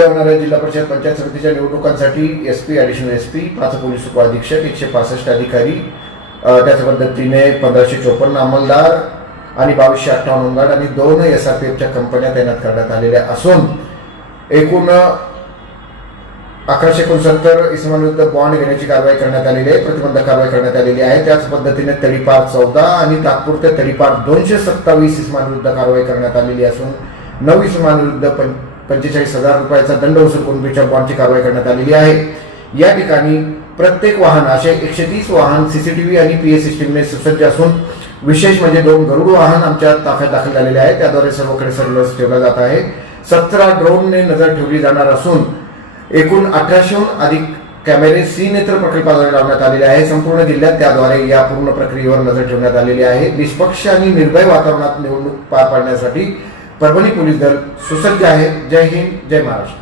उद्या होणाऱ्या जिल्हा परिषद पंचायत समितीच्या निवडणुकांसाठी एसपी, ॲडिशनल एसपी, 5 पोलीस उपअधीक्षक, 165 अधिकारी, त्याच पद्धतीने 1554 अंमलदार आणि 2258 होमगार्ड आणि 2 SRPFच्या कंपन्या तैनात करण्यात आलेल्या असून एकूण 1169 इसमांविरुद्ध बॉन्ड घेण्याची कारवाई करण्यात आलेली आहे, प्रतिबंधक कारवाई करण्यात आलेली आहे। त्याच पद्धतीने तडीपार 14 आणि तात्पुरते तडीपार 227 इसमांविरुद्ध कारवाई करण्यात आलेली असून 9 इसमांविरुद्ध 45,000 रुपयाचा दंड वसूल करून ब्रीच ऑफ बॉन्डची कारवाई करण्यात आलेली आहे। या ठिकाणी प्रत्येक वाहन असे 130 वाहन CCTV आणि PA सिस्टीमने सुसज्ज असून विशेष म्हणजे 2 गरुड वाहन आमच्या ताफ्यात दाखल झालेले आहेत, त्याद्वारे सर्वकडे सर्व्हिलन्स ठेवला जात आहे। 17 ड्रोनने नजर ठेवली जाणार असून एकूण 1800हून अधिक कॅमेरे नेत्र प्रकल्पाद्वारे लावण्यात आलेले आहे। संपूर्ण जिल्ह्यात त्याद्वारे या पूर्ण प्रक्रियेवर नजर ठेवण्यात आलेली आहे। निष्पक्ष आणि निर्भय वातावरणात निवडणूक पार पाडण्यासाठी परभणी पोलीस दल सुसज्ज आहे। जय हिंद, जय महाराष्ट्र।